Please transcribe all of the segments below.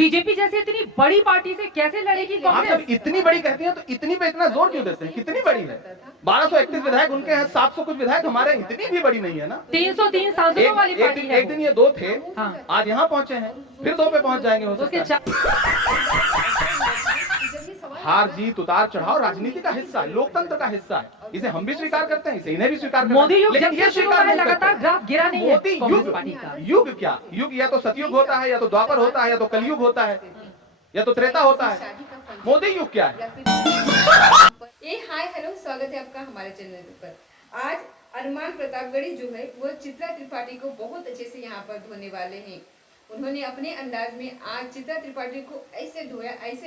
BJP जैसी इतनी बड़ी पार्टी से कैसे लड़ेगी आप कांग्रेस? जब इतनी बड़ी कहती हैं तो इतनी पे इतना जोर क्यों देते हैं? कितनी बड़ी है? 1231 विधायक उनके हैं, 700 कुछ विधायक हमारे, इतनी भी बड़ी नहीं है ना। 303 सांसदों वाली पार्टी है एक दिन ये 2 थे, हाँ। आज यहाँ पहुंचे हैं, फिर 2 पे पहुंच जाएंगे हो सकता है। हार जीत उतार चढ़ाव राजनीति का हिस्सा है, लोकतंत्र का हिस्सा है। इसे हम भी स्वीकार करते हैं, इसे इन्हें भी स्वीकार करते हैं। मोदी युग लेकिन जब ये से शुरू स्वीकार हुआ है नहीं लगातार करते। ग्राफ गिरा नहीं है मोदी कांग्रेस युग, पार्टी का। युग क्या युग? या तो सतयुग होता है, या तो द्वापर होता है, या तो कलयुग होता है, या तो त्रेता होता है। मोदी युग क्या है? हाय हेलो, स्वागत है आपका हमारे चैनल पर। आज अरमान प्रतापगढ़ी जो है वो चित्रा त्रिपाठी को बहुत अच्छे से यहाँ पर धोने वाले हैं। उन्होंने अपने अंदाज में आज चित्रा त्रिपाठी को ऐसे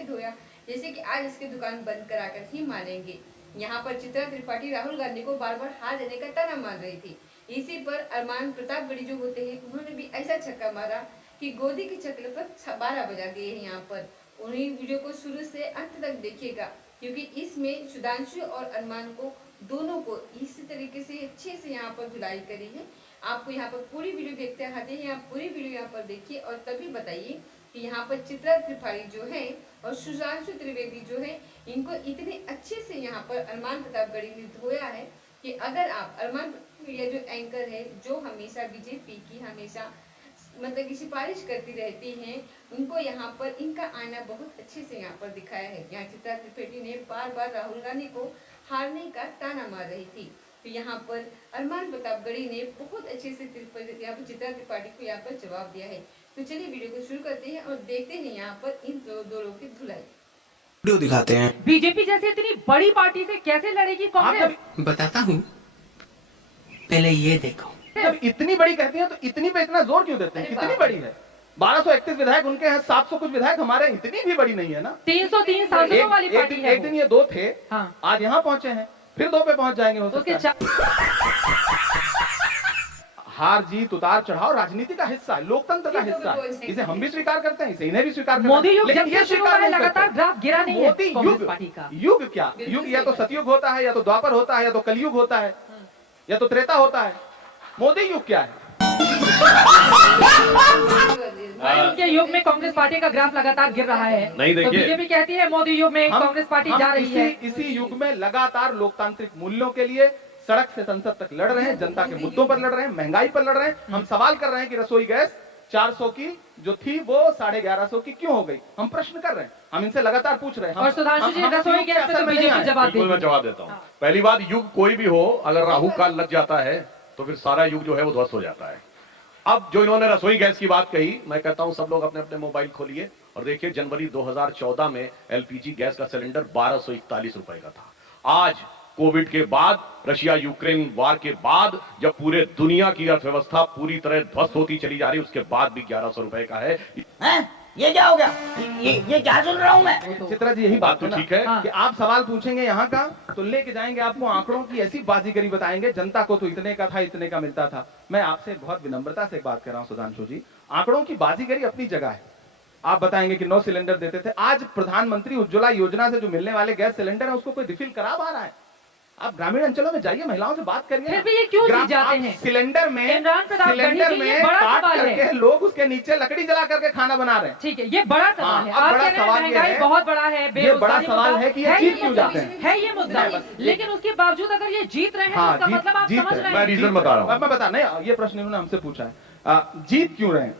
धोया जैसे कि आज इसकी दुकान बंद कराकर ही मानेंगे। यहाँ पर चित्रा त्रिपाठी राहुल गांधी को बार बार हार देने का ताना मार रही थी। इसी पर अरमान प्रतापगढ़ी जो होते हैं उन्होंने भी ऐसा छक्का मारा कि गोदी की चक्कर पर 12 बजा दिए हैं। यहाँ पर उन्हीं वीडियो को शुरू से अंत तक देखिएगा, क्योंकि इसमें सुधांशु और अरमान को दोनों को इसी तरीके से अच्छे से यहाँ पर धुलाई करी है। आपको यहाँ पर पूरी वीडियो देखते आते हैं, आप पूरी वीडियो यहाँ पर देखिए और तभी बताइए कि यहाँ पर चित्रा त्रिपाठी जो है और सुधांशु त्रिवेदी जो है, इनको इतने अच्छे से यहाँ पर अरमान प्रतापगढ़ी ने धोया है कि अगर आप अरमान मीडिया जो एंकर है, जो हमेशा बीजेपी की हमेशा मतलब की सिफारिश करती रहती हैं, उनको यहाँ पर इनका आईना बहुत अच्छे से यहाँ पर दिखाया है। यहाँ चित्रा त्रिपाठी ने बार बार राहुल गांधी को हारने का ताना मार रही थी, तो यहाँ पर अरमान प्रतापगढ़ी ने बहुत अच्छे से यहाँ पर चित्रा त्रिपाठी को यहाँ पर जवाब दिया है। तो चलिए वीडियो को शुरू करते हैं और देखते हैं यहाँ पर इन दो लोगों की धुलाई। वीडियो दिखाते हैं। बीजेपी जैसी इतनी बड़ी पार्टी से कैसे लड़ेगी कांग्रेस? बताता हूँ, पहले ये देखो। जब इतनी बड़ी कहती हैं तो इतनी पे इतना जोर क्यों देते हैं? कितनी बड़ी है? 1231 विधायक उनके हैं, 700 कुछ विधायक हमारे, इतनी भी बड़ी नहीं है ना। 303 सांसदों वाली पार्टी है एक दिन ये 2 थे, हाँ। आज यहाँ पहुंचे हैं, फिर 2 पे पहुंच जाएंगे हो सकता है। हार जीत उतार चढ़ाव राजनीति का हिस्सा है, लोकतंत्र का हिस्सा है। इसे हम भी स्वीकार करते हैं, इसे इन्हें भी स्वीकार करते हैं। मोदी युग लेकिन जब ये से शुरू स्वीकार हुआ है नहीं लगातार करते। ग्राफ गिरा नहीं है मोदी कांग्रेस युग, पार्टी का। युग क्या युग? या तो सतयुग होता है, या तो द्वापर होता है, या तो कलयुग होता है, या तो त्रेता होता है। मोदी युग क्या है? उनके युग में कांग्रेस पार्टी का ग्राफ लगातार गिर रहा है। नहीं, देखिए। तो बीजेपी कहती है मोदी युग में कांग्रेस पार्टी जा रही है। इसी युग में लगातार लोकतांत्रिक मूल्यों के लिए सड़क से संसद तक लड़ रहे हैं, जनता के मुद्दों पर लड़ रहे हैं, महंगाई पर लड़ रहे हैं। हम सवाल कर रहे हैं कि रसोई गैस 400 की जो थी वो 1150 की क्यों हो गई? हम प्रश्न कर रहे हैं, हम इनसे लगातार पूछ रहे हैं। और सुधांशु जी, रसोई गैस पे तो बीजेपी जवाब बिल्कुल मैं देगी। जवाब देता हूँ। पहली बात, युग कोई भी हो, अगर राहु काल लग जाता है तो फिर सारा युग जो है वो ध्वस्त हो जाता है। अब जो इन्होंने रसोई गैस की बात कही, मैं कहता हूं सब लोग अपने अपने मोबाइल खोलिए और देखिए, जनवरी 2014 में एलपीजी गैस का सिलेंडर 1241 रुपए का था। आज कोविड के बाद, रशिया यूक्रेन वार के बाद, जब पूरे दुनिया की अर्थव्यवस्था पूरी तरह ध्वस्त होती चली जा रही, उसके बाद भी 1100 रुपए का है। ये क्या हो गया? ये क्या सुन रहा हूँ मैं? चित्रा जी, यही बात तो है ठीक ना है कि आप सवाल पूछेंगे यहाँ का तो लेके जाएंगे आपको आंकड़ों की ऐसी बाजीगरी बताएंगे, जनता को तो इतने का था, इतने का मिलता था। मैं आपसे बहुत विनम्रता से एक बात कर रहा हूँ सुधांशु जी, आंकड़ों की बाजीगरी अपनी जगह है। आप बताएंगे कि 9 सिलेंडर देते थे, आज प्रधानमंत्री उज्ज्वला योजना से जो मिलने वाले गैस सिलेंडर है उसको कोई रिफिल करा पा रहा है? आप ग्रामीण अंचलों में जाइए, महिलाओं से बात करिए। फिर भी ये क्यों जीत जाते हैं? सिलेंडर में इमरान प्रतापगढ़ी जी, ये बड़ा काट सवाल है। करके लोग उसके नीचे लकड़ी जला करके खाना बना रहे हैं। ठीक है, ये बड़ा सवाल है। अब आप बड़ा कह रहे हैं सवाल ये महंगाई है, बहुत बड़ा है, ये बड़ा बेरोजगारी सवाल मुद्दा है कि ये जीत क्यों मुद्दा, जाते हैं? है ये मुद्दा, लेकिन उसके बावजूद अगर ये जीत रहे हैं तो इसका मतलब आप समझ रहे मैं हैं। रीजन बता रहा हूँ। मैं बता नहीं, ये प्रश्न इन्होंने हमसे पूछा है, जीत क्यों रहे हैं?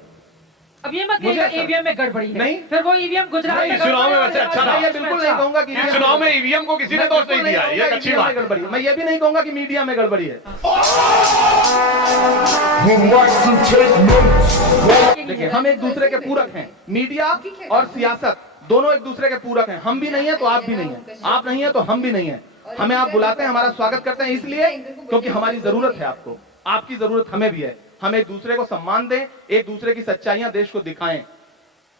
अब ये मत मुझे कहिएगा ईवीएम में गड़बड़ी है। नहीं। फिर वो ईवीएम गुजरात में नहीं, चुनाव में वैसे अच्छा मैं था। ये बिल्कुल नहीं कहूंगा कि इस चुनाव में ईवीएम को किसी ने दोष नहीं दिया, ये एक अच्छी बात है। गड़बड़ी है। मैं ये भी नहीं कहूंगा कि मीडिया में गड़बड़ी है। देखिए, हम एक दूसरे के पूरक हैं, मीडिया और सियासत दोनों एक दूसरे के पूरक हैं। हम भी नहीं है तो आप भी नहीं है, आप नहीं है तो हम भी नहीं है। हमें आप बुलाते हैं, हमारा स्वागत करते हैं इसलिए क्योंकि हमारी जरूरत है आपको, आपकी जरूरत हमें भी है। हम एक दूसरे को सम्मान दें, एक दूसरे की सच्चाइयां देश को दिखाएं।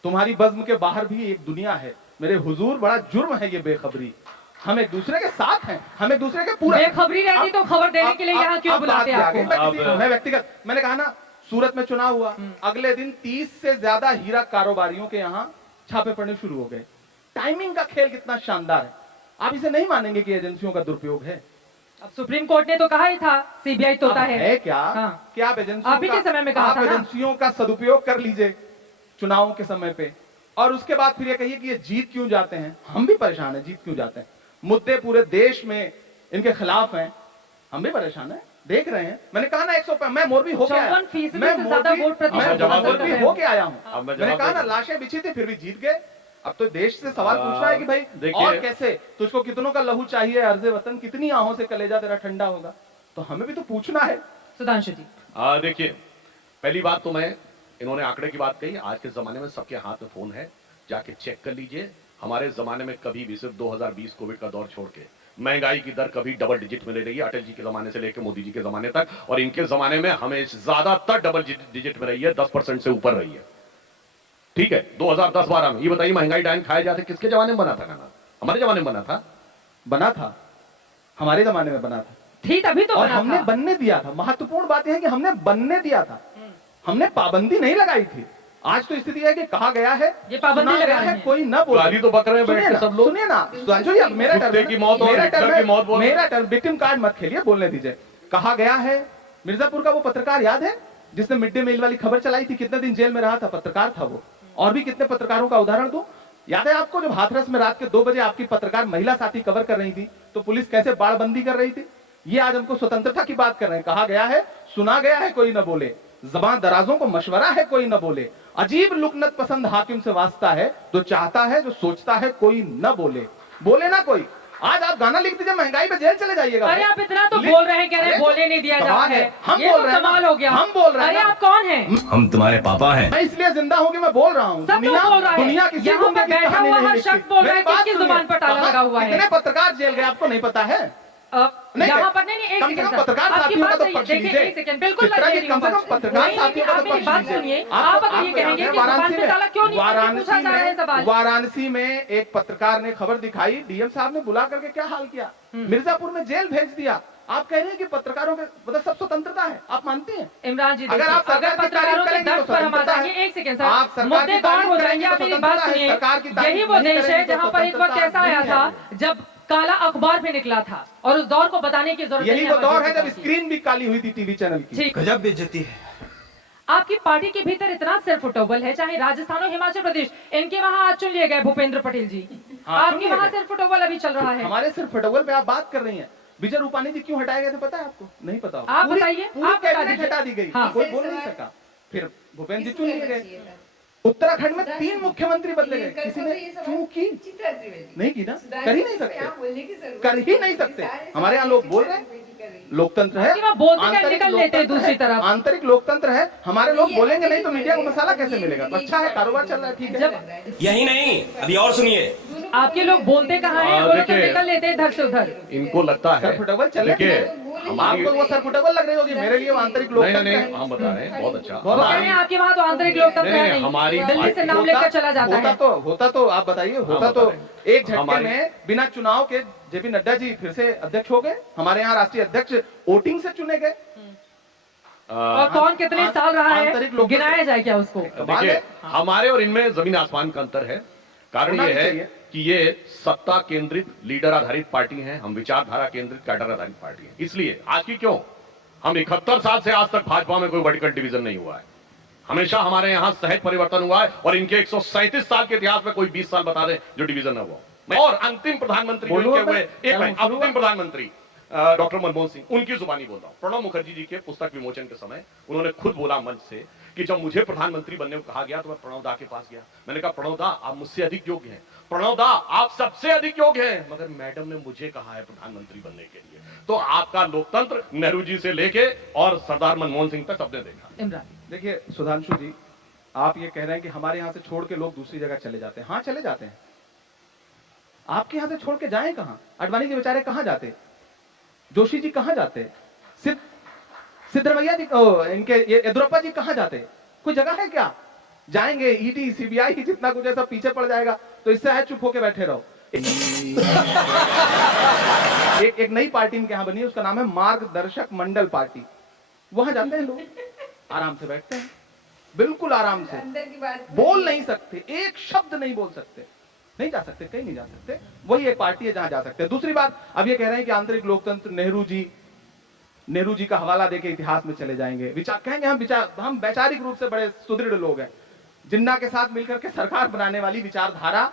तुम्हारी बज़्म के बाहर भी एक दुनिया है मेरे हुजूर, बड़ा जुर्म है ये बेखबरी। हम एक दूसरे के साथ हैं, हम एक दूसरे के पूरक। बेखबरी रहती तो खबर देने के लिए यहाँ क्यों बुलाते हैं आपको? मैं व्यक्तिगत, मैंने कहा ना, सूरत में चुनाव हुआ, अगले दिन 30 से ज्यादा हीरा कारोबारियों के यहाँ छापे पड़ने शुरू हो गए। टाइमिंग का खेल कितना शानदार है, आप इसे नहीं मानेंगे कि एजेंसियों का दुरुपयोग है। अब सुप्रीम कोर्ट ने तो कहा ही था सीबीआई तोता है क्या? हाँ। कि आप आप ही के समय में कहा था ना? एजेंसियों का सदुपयोग कर लीजिए चुनावों के समय पे। और उसके बाद फिर ये कहिए कि ये जीत क्यों जाते हैं। हम भी परेशान हैं, जीत क्यों जाते हैं। मुद्दे पूरे देश में इनके खिलाफ हैं, हम भी परेशान हैं, देख रहे हैं। मैंने कहा ना 100, मैं मोरबी होके आया, 54% मैं से ज्यादा वोट प्रतिशत मोरबी होके आया हूँ। अब मैं मैंने जवाब कहा ना दे दूं। लाशें बिछी थी फिर भी जीत गए। अब तो देश से सवाल पूछ रहा है कि भाई देखिए- और कैसे, तुझको कितनों का लहू चाहिए अर्ज़े वतन, कितनी आहों से कलेजा तेरा ठंडा होगा। तो हमें भी तो पूछना है। सुधांशु जी, देखिए, पहली बात तो मैं, इन्होंने आंकड़े की बात कही। आज के जमाने में सबके हाथ में फोन है, जाके चेक कर लीजिए। हमारे जमाने में कभी भी, सिर्फ 2020 कोविड का दौर छोड़ के, महंगाई की दर कभी डबल डिजिट में रही है, अटल जी के जमाने से लेकर मोदी जी के जमाने तक। और इनके जमाने में हमें ज्यादातर डबल डिजिट में रही है, 10% से ऊपर रही है। ठीक है, 2010-12 में ये बताइए महंगाई डायन खाए जाते किसके जमाने में बना था खाना? हमारे जमाने में बना था, हमारे जमाने में बना था, थी तभी तो और बना हमने था। बनने दिया था। महत्वपूर्ण बात यह है कि हमने बनने दिया था, हमने पाबंदी नहीं लगाई थी। आज तो स्थिति है कि कहा गया है, ये पाबंदी सुना लगा गया रहे है, हैं। कोई न बोले। गाली तो बक रहे हैं बैठ सुनिए के ना, सब लोग। सुनिए ना सुधांशु जी, अब मेरा कुत्ते टर्न की मौत और हिटलर की मौत बोल रहे हैं। मेरा टर्न, विक्टिम कार्ड मत खेलिए, बोलने दीजिए। कहा गया है, मिर्जापुर का वो पत्रकार याद है जिसने मिड डे मील वाली खबर चलाई थी, कितने दिन जेल में रहा था, पत्रकार था वो। और भी कितने पत्रकारों का उदाहरण दूं। याद है आपको, जब हाथरस में रात के 2 बजे आपकी पत्रकार महिला साथी कवर कर रही थी, तो पुलिस कैसे बाड़बंदी कर रही थी। ये आज हमको स्वतंत्रता की बात कर रहे हैं। कहा गया है, सुना गया है, कोई न बोले। ज़बान दराजों को मशवरा है, कोई न बोले। अजीब लुकनत पसंद हाकिम से वास्ता है, जो चाहता है, जो सोचता है, कोई न बोले। बोले ना कोई। आज आप गाना लिख दीजिए, महंगाई पे जेल चले जाइएगा। अरे आप इतना तो बोल रहे हैं, कह रहे हैं बोलने नहीं दिया जाता है। हम ये बोल तो रहे हैं, कमाल हो गया। हम बोल रहे हैं अरे ना। आप कौन हैं? हम तुम्हारे पापा हैं। मैं इसलिए जिंदा हूं कि मैं बोल रहा हूं। सब लोग बोल रहा है। दुनिया किसी यहाँ को पे मेरी बैठा कहानी हुआ नहीं हर लिखती। शख्स बोल रहा है, मेरी बात किसकी सुनिए। जुबान पर ताला कहाँ- लगा हुआ है? कितने पत्रकार जेल गए आपको नहीं पता है? नहीं यहाँ गए। पर नहीं, एक कम से सेकंड कम सर, पत्रकार आपकी साथियों का बात तो सही है। पक्ष देखिए, लीजिए। एक सेकंड, बिल्कुल चित्रा मैं जी, दे रही कम से हूँ कम पत्रकार नहीं, साथियों का आप तो मेरी पक्ष बात लीजिए। सुनिए। आप अगर ये कहेंगे कि जुबान पे ताला क्यों नहीं है, पूछा जा रहा है सवाल। वाराणसी में एक पत्रकार ने खबर दिखाई, डीएम साहब ने बुला करके क्या हाल किया, मिर्जापुर में जेल भेज दिया। आप कह रहे हैं कि पत्रकारों के मतलब सब स्वतंत्रता है, आप मानते हैं? इमरान जी, अगर देखिए, आप सरकार अगर की पत्रकारों तारीफ के करेंगे दर्द तो पर हम आ स्वतंत्रता जाएंगे, है। एक सेकंड आप सर, सरकार मुद्दे की गौर तारीफ हो करेंगे जाएंगे। तो आप मेरी बात स्वतंत्रता है, सुनिए। सरकार की तारीफ यही वो नहीं देश है करेंगे तो जहाँ पर एक वक्त स्वतंत्रता ऐसा आया नहीं था है। जब काला अखबार भी निकला था, और उस दौर को बताने की जरूरत यही नहीं वो दौर है हमारे जब स्क्रीन भी काली हुई थी टीवी चैनल की। ठीक। गजब बेइज्जती है। आपकी पार्टी के भीतर इतना सिर्फ उटोबल है, चाहे राजस्थान और हिमाचल प्रदेश, इनके वहाँ आज चुन लिए गए भूपेंद्र पटेल जी। हाँ, आपके चुन लिए वहाँ गए। सिर्फ उटोबल अभी चल रहा है। हमारे सिर्फ फटोवल पे आप बात कर रही हैं। विजय रूपानी जी क्यों हटाए गए थे पता है आपको? नहीं पता होगा। आप पूरी- बताइए, पूरी आप बता कैबिनेट दीजिए। हटा दी गई, हाँ। कोई बोल नहीं सका। फिर भूपेंद्र जी किसको चुन लिए लेना गए। चाहिए था? उत्तराखंड में 3 मुख्यमंत्री बदले गए, कल किसी को ने तो ये सवाल क्यों की? चित्रा त्रिवेदी। नहीं की ना, सुधांशु कर ही नहीं जी, सकते, यहाँ बोलने की जरूरत कर ही नहीं नहीं है। सकते। सारे हमारे यहाँ सवाल लोग बोल रहे हैं, बेटी कर रही है। लोकतंत्र है, आपकी वहाँ बोलते क्या आंतरिक निकल लेते हैं लोकतंत्र दूसरी है, तरफ। आंतरिक लोकतंत्र है। हमारे लोग ये बोलेंगे अभी नहीं तो भी मीडिया को बोल मसाला रहे हैं। कैसे ये मिलेगा? तो भी अच्छा है, यही कारोबार बात चल रहा है, ठीक है। जब यही नहीं, अभी और सुनिए। दोनों आपके लोग बोलते कहाँ हैं, वो लोग तो देखिए, निकल लेते हैं इधर से उधर। इनको लगता है, सर फुटबल चले, देखिए, आपको वो सर फुटबल लग रही होगी, मेरे लिए वो आंतरिक नहीं लोकतंत्र नहीं, है। हम बता रहे हैं, बहुत अच्छा। बहुत वो कह रहे हैं आपके वहाँ तो आंतरिक लोकतंत्र नहीं, है नहीं, हमारी नहीं, दिल्ली से नाम होता- लेकर चला जाता है। होता तो आप बताइए, होता तो बता एक झटके हमारी- में बिना चुनाव के जेपी नड्डा जी फिर से अध्यक्ष हो गए। हमारे यहाँ राष्ट्रीय अध्यक्ष वोटिंग से चुने गए। और कौन कितने साल रहा है, आंतरिक लोकतंत्र- गिनाया जाए क्या उसको? कमाल देखिए, है। हमारे और इनमें जमीन आसमान का अंतर है। कारण होना ये भी है चाहिए। कि ये सत्ता केंद्रित लीडर आधारित पार्टी है, हम विचारधारा केंद्रित कैडर आधारित पार्टी है। इसलिए आज की क्यों, हम 71 साल से आज तक भाजपा में कोई वर्टिकल डिवीजन नहीं हुआ है। हमेशा हमारे यहाँ सहज परिवर्तन हुआ है, और इनके 137 साल के इतिहास में कोई 20 साल बता दे जो डिवीजन है वो। और अंतिम प्रधानमंत्री जो बोलूं इनके हुए, मैं? एक मिनट, बोलूं अंतिम मैं? प्रधानमंत्री डॉक्टर मनमोहन सिंह, उनकी जुबानी बोल रहा हूं। प्रणब मुखर्जी जी के पुस्तक विमोचन के समय उन्होंने खुद बोला मंच से कि जब मुझे प्रधानमंत्री बनने को कहा गया तो मैं प्रणव दा के पास गया। मैंने कहा प्रणव दा आप मुझसे अधिक योग्य हैं, प्रणव दा आप सबसे अधिक योग्य हैं, मगर मैडम ने मुझे कहा है प्रधानमंत्री बनने के लिए। तो आपका लोकतंत्र नेहरू जी से लेके और सरदार मनमोहन सिंह तक सबने देखा। इमरान, देखिए सुधांशु जी, आप ये कह रहे हैं कि हमारे यहाँ से छोड़ के लोग दूसरी जगह चले जाते हैं। हाँ चले जाते हैं। आपके यहाँ से छोड़ के जाएं कहाँ? अडवाणी के बेचारे कहाँ जाते? जोशी जी कहाँ जाते? सिद्धरमैया जी, इनके येदियुरप्पा जी कहाँ जाते? कोई जगह है क्या? जाएंगे ईडी सीबीआई जितना कुछ है सब पीछे पड़ जाएगा। तो इससे है चुप होके बैठे रहो। एक नई पार्टी इनके यहाँ बनी है, उसका नाम है मार्गदर्शक मंडल पार्टी। वहां जाते हैं लोग, आराम से बैठते हैं, बिल्कुल आराम से, अंदर की बात बोल नहीं सकते, एक शब्द नहीं बोल सकते, नहीं जा सकते, कहीं नहीं जा सकते। वही एक पार्टी है जहां जा सकते हैं। दूसरी बात, अब ये कह रहे हैं कि आंतरिक लोकतंत्र, नेहरू जी का हवाला देके इतिहास में चले जाएंगे। विचार कहेंगे हम वैचारिक रूप से बड़े सुदृढ़ लोग हैं। जिन्ना के साथ मिलकर के सरकार बनाने वाली विचारधारा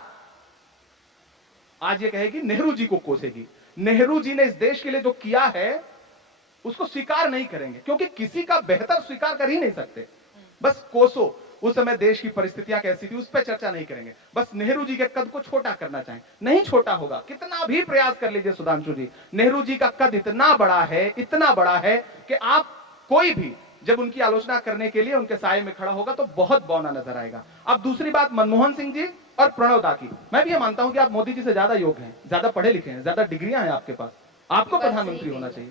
आज ये कहेगी नेहरू जी को कोसेगी। नेहरू जी ने इस देश के लिए जो किया है उसको स्वीकार नहीं करेंगे, क्योंकि किसी का बेहतर स्वीकार कर ही नहीं सकते। बस कोसो, उस समय देश की परिस्थितियां कैसी थी उस पर चर्चा नहीं करेंगे, बस नेहरू जी के कद को छोटा करना चाहें, नहीं छोटा होगा। कितना भी प्रयास कर लीजिए सुधांशु जी, नेहरू जी का कद इतना बड़ा है, इतना बड़ा है कि आप कोई भी जब उनकी आलोचना करने के लिए उनके साये में खड़ा होगा तो बहुत बौना नजर आएगा। अब दूसरी बात मनमोहन सिंह जी और प्रणव दा की, मैं भी ये मानता हूं कि आप मोदी जी से ज्यादा योग्य हैं, ज्यादा पढ़े लिखे हैं, ज्यादा डिग्रियां हैं आपके पास, आपको प्रधानमंत्री होना चाहिए,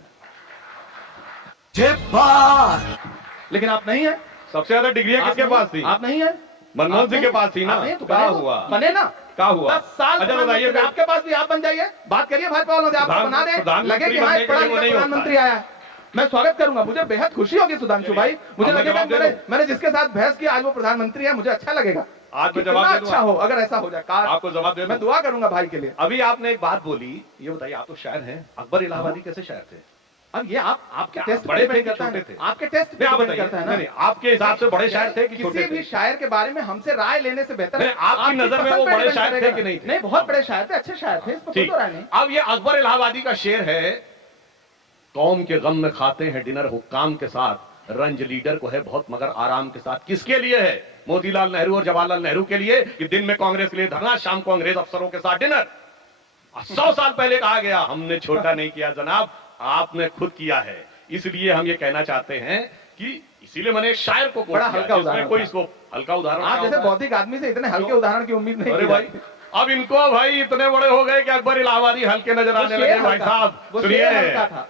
लेकिन आप नहीं है। सबसे ज्यादा डिग्रियां किसके पास थी? आप नहीं है। मनमोहन सिंह के पास थी ना। तो क्या हुआ? बने ना, क्या हुआ? 10 साल अच्छा बताइए, आपके पास भी आप बन जाइए, बात करिए भाजपा वालों से, आपको बना दें, लगे कि हाँ पढ़ा लिखा प्रधानमंत्री आया है, मैं स्वागत करूंगा, मुझे बेहद खुशी होगी सुधांशु भाई, मुझे लगेगा मैंने जिसके साथ बहस की आज वो प्रधानमंत्री है, मुझे अच्छा लगेगा। आज मैं जवाब अच्छा हो अगर ऐसा हो जाए, आपको जवाब दे, मैं दुआ करूंगा भाई के लिए। अभी आपने एक बात बोली, ये बताइए, आप तो शायर हैं, अकबर इलाहाबादी कैसे शायर थे? अब ये आपके टेस्ट बड़े पे करता है, थे आपके टेस्ट पे डिपेंड करता है ना। आपके हिसाब से बड़े शायर थे कि छोटे किसी भी शायर के बारे में हमसे राय लेने से बेहतर है आपकी नजर में वो बड़े शायर थे कि नहीं थे? नहीं, बहुत बड़े शायर थे, अच्छे शायर थे, इसमें कोई दो राय नहीं। अब ये अकबर इलाहाबादी का शेर है, कौम के गम में खाते हैं डिनर हुक्काम के साथ, रंज लीडर को है बहुत मगर आराम के साथ। किसके लिए है? मोतीलाल नेहरू और जवाहरलाल नेहरू के लिए कि दिन में कांग्रेस के लिए धरना, शाम को अंग्रेज अफसरों के साथ डिनर। 100 साल पहले कहा गया, हमने छोटा नहीं किया जनाब, आपने खुद किया है। इसलिए हम ये कहना चाहते हैं कि इसीलिए मैंने एक शायर को बड़ा हल्का उदाहरण, कोई इसको हल्का उदाहरण, आप जैसे बौद्धिक आदमी से इतने हल्के उदाहरण की उम्मीद नहीं। अरे भाई, अब इनको भाई इतने बड़े हो गए कि अकबर इलाहाबादी हल्के नजर आने लगे। भाई साहब सुनिए,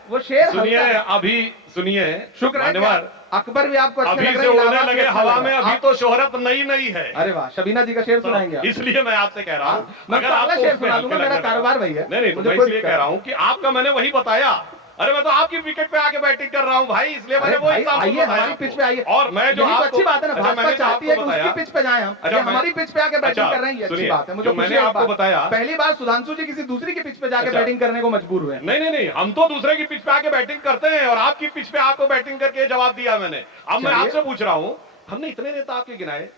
वो शेर सुनिए, अभी सुनिए, शुक्र है धन्यवाद। अकबर भी आपको अच्छे अभी लग से रहे हैं, उड़ने इलाहाबाद लगे भी अच्छा हवा लग में, रहा है। अभी तो शोहरत नई नई है। अरे वाह, शबीना जी का शेर सुनाएंगे आप? इसलिए मैं आपसे कह रहा हूँ, मैं अगर तो अगला आपको शेर उसमें सुना हल्के दूंगा, मेरा लगने कारोबार लगा। वही है। नहीं, मुझे मैं कोई इसलिए कह रहा हूँ कि आपका मैंने वही बताया। अरे मैं तो आपकी विकेट पे आके बैटिंग कर रहा हूँ भाई, इसलिए मैंने वो आइए हमारी पिच पे आइए। और मैं जो यही तो आपको, अच्छी बात है ना, अच्छा, भाजपा मैंने जो चाहती है कि आपको उसकी बताया, पिच पे जाएं हम, अच्छा, ये हमारी पिच पे आके बैटिंग अच्छा, कर रहे हैं, ये अच्छी सुनिए, बात है, मुझे जो खुशी मैंने है इस आपको बात। बताया, पहली बार सुधांशु जी किसी दूसरी की पिच पे जाके अच्छा। बैटिंग करने को मजबूर हुए। नहीं, हम तो दूसरे की पिच पे आके बैटिंग करते हैं और आपकी पिच पे आपको बैटिंग करके जवाब दिया मैंने। अब मैं आपसे पूछ रहा हूँ, हमने इतने नेता आपके गिनाए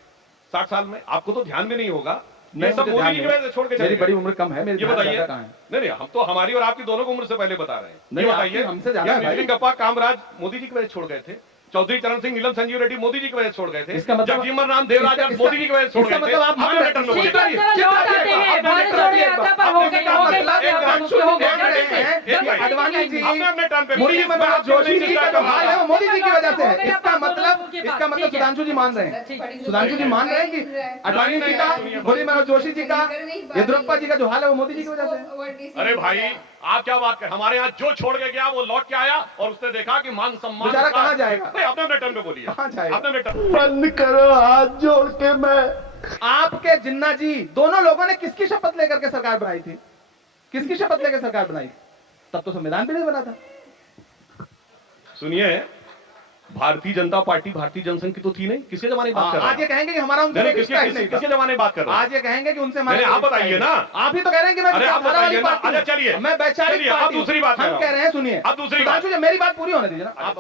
60 साल में, आपको तो ध्यान भी नहीं होगा, ये सब मोदी जी की वजह से छोड़ के मेरी बड़ी उम्र कम है, मेरी ये बताइए। कहाँ है? नहीं, हम तो हमारी और आपकी दोनों को उम्र से पहले बता रहे हैं। नहीं, ये बताइए, आपकी हमसे ज्यादा है भाई। बिजली कप्पा कामराज मोदी जी की वजह से छोड़ गए थे, चौधरी चरण सिंह, नीलम संजीव रेड्डी मोदी जी की वजह से छोड़ गए थे, इसका मतलब जगजीवन राम देवराज मोदी जी की वजह से छोड़ गए थे। मतलब आप मान रहे हैं आपने ठीक है, चलो लौट आते हैं, भारत जोड़ो यात्रा पर हो गई, अडवाणी जी, आपने अपने टर्न पे मुरली मनोहर जोशी जी का जो हाल है वो मोदी जी की वजह से है। इसका ठीक मतलब है। सुधांशु जी मान रहे हैं, सुधांशु जी मान रहे हैं कि अडवाणी जी का, मुरली मनोहर जोशी जी का, येदियुरप्पा जी का जो हाल है वो मोदी जी की वजह से है। अरे भाई, आप क्या बात कर, हमारे यहाँ जो छोड़ के गया वो लौट के आया और उसने देखा कि मान सम्मान बेचारा कहाँ जाएगा? नहीं, आपने अपने टर्न पे बोलिए, कहाँ जाएगा? आपने अपने टर्न। बंद करो हाथ जोड़ के। मैं आपके जिन्ना जी दोनों लोगों ने किसकी शपथ लेकर के सरकार बनाई थी? किसकी शपथ लेकर सरकार बनाई? तब तो संविधान भी नहीं बना था। सुनिए, भारतीय जनता पार्टी भारतीय जनसंघ की तो थी नहीं, किसके जमाने की बात कर रहे हैं? आज ये कहेंगे कि हमारा उनसे नहीं, रिश्ता ही नहीं था। किसके जमाने की बात कर रहे हैं? आज ये कहेंगे कि उनसे नहीं, आप बताइए ना। आप ही तो कह रहे हैं कि मैं अरे आप विचारधारा वाली बताइए ना। पार्टी हूं। अच्छा चलिए, मैं वैचारिक चलिए, आप पार्टी हूं। दूसरी बात हम कह रहे हैं, सुनिए, आप दूसरी बात। सुधांशु जी, मेरी बात पूरी होने दीजिए ना। आप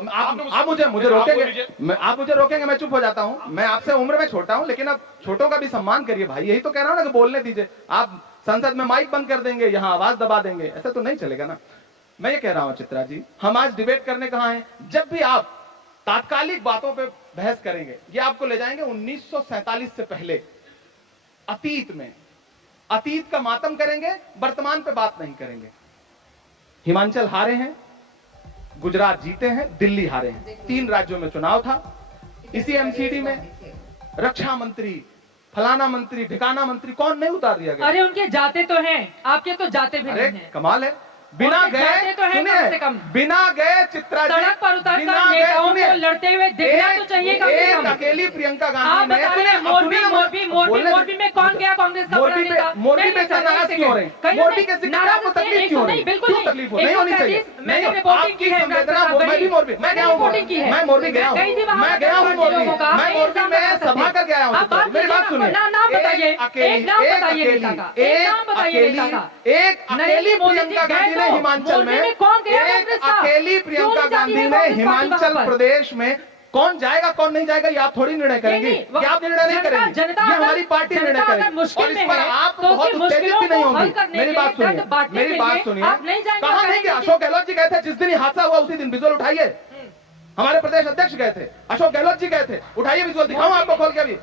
मुझे रोकेंगे, आप मुझे रोकेंगे, मैं चुप हो जाता हूं। मैं आपसे उम्र में छोटा हूं, लेकिन अब छोटों का भी सम्मान करिए भाई। यही तो कह रहा हूं ना कि बोलने दीजिए। आप संसद में माइक बंद कर देंगे, यहाँ आवाज दबा देंगे, ऐसा तो नहीं चलेगा ना। मैं ये कह रहा हूं चित्रा जी, हम आज डिबेट करने कहाँ हैं? जब भी आप तात्कालिक बातों पे बहस करेंगे, ये आपको ले जाएंगे 1947 से पहले, अतीत में। अतीत का मातम करेंगे, वर्तमान पे बात नहीं करेंगे। हिमाचल हारे हैं, गुजरात जीते हैं, दिल्ली हारे हैं। 3 राज्यों में चुनाव था। इसी एमसीडी में रक्षा मंत्री, फलाना मंत्री, ठिकाना मंत्री, कौन नहीं उतार दिया गया? अरे उनके जाते तो हैं, आपके तो जाते भी अरे नहीं हैं। कमाल है, बिना उनके गए, जाते तो हैं कम से कम। बिना गए चित्रा जी, सड़क पर उतरकर बिना गए, नेताओं सुनिए, को लड़ते हुए दिखना तो चाहिए कम से एक कम। अकेली प्रियंका आप गांधी ने, बताइए, मोरबी में कौन गया कांग्रेस का बड़ा नेता? मोरबी पे इतना नाराज क्यों हो रहे हैं? मोरबी के जिक्र आपको तकलीफ क्यों हो रही है? बिल्कुल क्यों तकलीफ हो? नहीं होनी चाहिए। मैंने रिपोर्टिंग की है, मैं भी मोरबी, मैं गया हूँ, मैं मोरबी गया हूँ, मैं गया हूँ मोरबी, मैं मोरबी में सभा करके आया हूँ। मेरी बात सुनिए, एक अकेली प्रियंका गांधी ने हिमाचल में, एक अकेली प्रियंका गांधी ने हिमाचल प्रदेश में कौन जाएगा कौन नहीं जाएगा ये आप थोड़ी निर्णय करेंगे, ये आप निर्णय नहीं करेंगे, ये हमारी पार्टी निर्णय करेगी। और इस पर आप बहुत उत्तेजित भी नहीं होंगे। मेरी बात सुनिए, मेरी बात सुनिए। कहाँ नहीं गए? अशोक गहलोत जी गए थे, जिस दिन ये हादसा हुआ उसी दिन विजुअल उठाइए। हमारे प्रदेश अध्यक्ष गए थे, अशोक गहलोत जी गए थे, उठाइए विजुअल, दिखाऊं आपको खोल के अभी।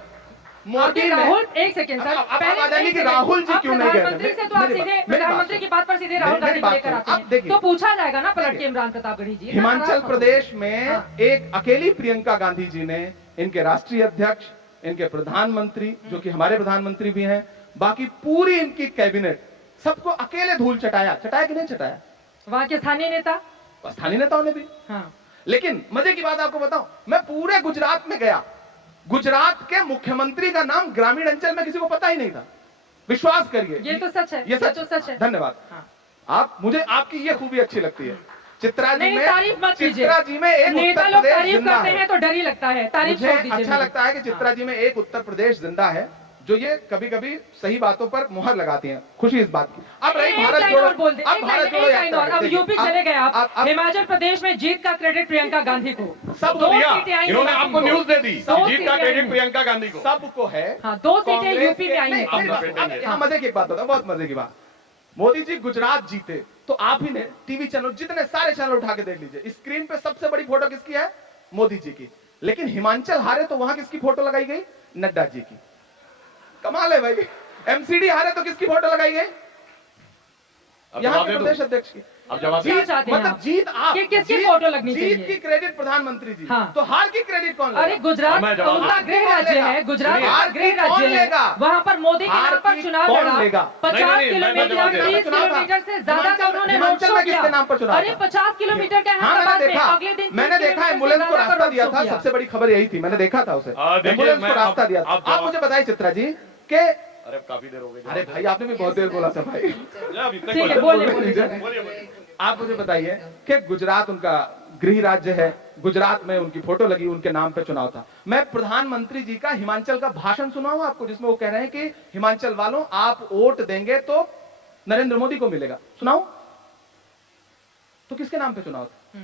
मोदी राहुल, एक सेकंड सर, पहले कि राहुल जी क्यों नहीं गए? प्रधानमंत्री से तो आप सीधे प्रधानमंत्री की बात पर सीधे राहुल गांधी को लेकर आते हैं, तो पूछा जाएगा ना पलट के इमरान प्रतापगढ़ी जी। हिमाचल प्रदेश में एक अकेली प्रियंका गांधी जी ने, इनके राष्ट्रीय अध्यक्ष, इनके प्रधानमंत्री जो कि हमारे प्रधानमंत्री भी हैं, बाकी पूरी इनकी कैबिनेट, सबको अकेले धूल चटाया कि नहीं चटाया? वहाँ के स्थानीय नेता, स्थानीय नेताओं ने भी। हाँ। लेकिन मजे की बात आपको बताऊं, मैं पूरे गुजरात में गया, गुजरात के मुख्यमंत्री का नाम ग्रामीण अंचल में किसी को पता ही नहीं था। विश्वास करिए, ये तो सच है, ये तो सच है। धन्यवाद। हाँ। आप, मुझे आपकी ये खूबी अच्छी लगती है। चित्रा जी में, तारीफ मत कीजिए। चित्रा जी में एक नेता उत्तर लोग प्रदेश तारीफ जिंदा करते है। हैं तो डर ही लगता है, तारीफ छोड़ मुझे दीजिए। अच्छा लगता है कि चित्रा जी में एक उत्तर प्रदेश जिंदा है जो ये कभी कभी सही बातों पर मुहर लगाती हैं। खुशी इस बात की। अब रही भारत जोड़ो, अब भारत जोड़ो यात्रा। अब यूपी चले गए आप, हिमाचल प्रदेश में जीत का क्रेडिट प्रियंका गांधी को। सबको दिया, इन्होंने आपको न्यूज दे दी, जीत का क्रेडिट प्रियंका गांधी को। सबको है। हाँ, 2 सीटें यूपी में आई हैं। यहाँ मजे की बात होता है, बहुत मजे की बात। मोदी जी गुजरात जीते तो आप ही ने टीवी चैनल, जितने सारे चैनल उठा के देख लीजिए, स्क्रीन पे सबसे बड़ी फोटो किसकी है? मोदी जी की। लेकिन हिमाचल हारे तो वहां किसकी फोटो लगाई गई? नड्डा जी की। कमाल है भाई। एमसीडी हारे तो किसकी फोटो लगाई गई? यहाँ के प्रदेश अध्यक्ष की। अब जवाब क्या चाहते हैं मतलब आप? जीत आप, किसकी फोटो लगनी जीत चाहिए? की क्रेडिट प्रधानमंत्री जी। हाँ। तो हार की क्रेडिट कौन लेगा? अरे गुजरात मैं जवाब उनका गृह राज्य है, गुजरात हार का गृह की कौन राज्य है, लेगा? वहाँ पर मोदी के हार नाम पर की चुनाव कौन लड़ा। लेगा? 50 नहीं, मैं किलोमीटर, जवाब दे रहा हूं। 30 किलोमीटर से ज्यादा का उन्होंने रोड हिमाचल शो में किसके किया। नाम पर चुनाव अरे था? 50 किलोमीटर का हाँ, मैंने देखा, अगले दिन मैंने देखा एम्बुलेंस को रास्ता दिया था। सबसे बड़ी खबर यही थी, मैंने देखा था उसे, एम्बुलेंस को रास्ता दिया था। आप मुझे बताइए चित्रा जी के, अरे काफी देर हो गई। अरे भाई आपने भी बहुत देर बोला था भाई। ठीक है, बोलिए। आप मुझे बताइए कि गुजरात उनका गृह राज्य है, गुजरात में उनकी फोटो लगी, उनके नाम पे चुनाव था। मैं प्रधानमंत्री जी का हिमाचल का भाषण सुनाऊं आपको, जिसमें वो कह रहे हैं कि हिमाचल वालों आप वोट देंगे तो नरेंद्र मोदी को मिलेगा। सुनाऊं? तो किसके नाम पे चुनाव था?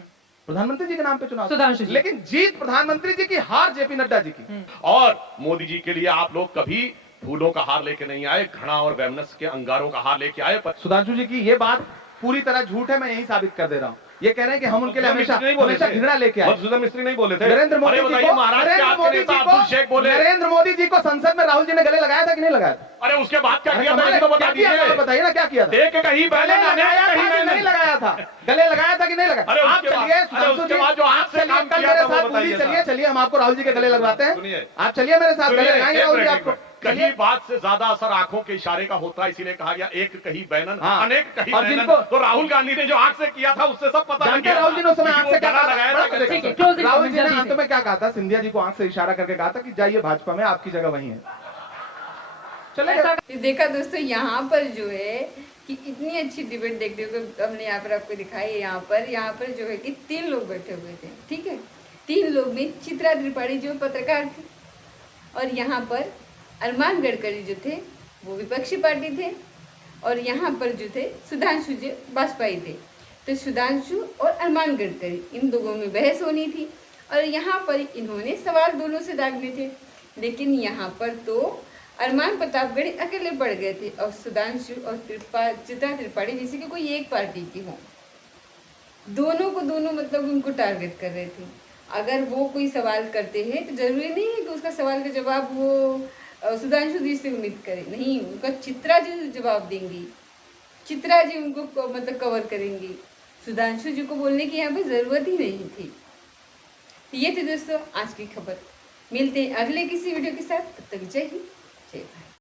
प्रधानमंत्री जी के नाम पे चुनाव था। लेकिन जीत प्रधानमंत्री जी की, हार जेपी नड्डा जी की। और मोदी जी के लिए आप लोग कभी फूलों का हार लेके नहीं आए, घड़ा और वैमनस के अंगारों का हार लेके आए। सुधांशु जी की ये बात पूरी तरह झूठ है, मैं यही साबित कर दे रहा हूँ। ये कह रहे हैं कि हम उनके लिए हमेशा घृणा लेके आए। मधुसूदन मिस्त्री नहीं बोले थे। नरेंद्र मोदी जी को, महाराष्ट्र के आपके नेता अब्दुल शेख बोले। नरेंद्र मोदी जी को संसद में राहुल जी ने गले लगाया था कि नहीं लगाया था? अरे उसके बाद क्या किया था, तो बता दीजिए। बताइए ना क्या किया था? एक कहीं पहले लगाया था कि नहीं लगाया था? गले लगाया था कि नहीं लगाया? अरे आप चलिए, उसके बाद जो आग से काम कल किया मेरे था वो साथ बताइए। चलिए, चलिए हम आपको राहुल जी के गले लगवाते हैं। सुनिए, आप चलिए मेरे साथ, गले लगाएंगे राहुल जी आपको। कहीं बात से ज्यादा असर आंखों के इशारे का होता है, इसीलिए कहा गया एक कहीं बैनन, हाँ। अनेक कहीं और बैनन। जिनको- तो राहुल गांधी ने जो आंख से किया था उससे सब पता लग जानते गया। राहुल जी ने उस समय आंख से क्या कहा लगाया था? था? ठीक है, closing राहुल जी ने जल्दी अंत से। में क्या कहा था? सिंधिया जी को आंख से इशारा करके कहा था कि जाइए भाजपा में, आपकी जगह वहीं है। चलेगा। तो देखा दोस्तों, यहाँ पर जो है कि इतनी अच्छी डिबेट देखने को हमने यहाँ पर आपको दिखाई है। यहाँ पर जो है कि 3 लोग बैठे हुए थे, ठीक है। 3 लोग में चित्रा त्रिपाठी जो पत्रकार थे, और यहाँ पर अरमान गडकरी जो थे वो विपक्षी पार्टी थे, और यहाँ पर जो थे सुधांशु जी वाजपेयी थे। तो सुधांशु और अरमान गडकरी इन दोनों में बहस होनी थी, और यहाँ पर इन्होंने सवाल दोनों से दागने थे। लेकिन यहाँ पर तो अरमान प्रतापगढ़ी अकेले पड़ गए थे, और सुधांशु और चित्रा त्रिपाठी जैसे कि कोई एक पार्टी की हो, दोनों को दोनों मतलब उनको टारगेट कर रहे थे। अगर वो कोई सवाल करते हैं तो जरूरी नहीं है कि उसका सवाल का जवाब वो सुधांशु जी से उम्मीद करे, नहीं, उनका चित्रा जी जवाब देंगी, चित्रा जी उनको मतलब कवर करेंगी। सुधांशु जी को बोलने की यहाँ पे ज़रूरत ही नहीं थी। ये थी दोस्तों आज की खबर। मिलते हैं अगले किसी वीडियो के साथ, तब तक जय हिंद, जय भारत।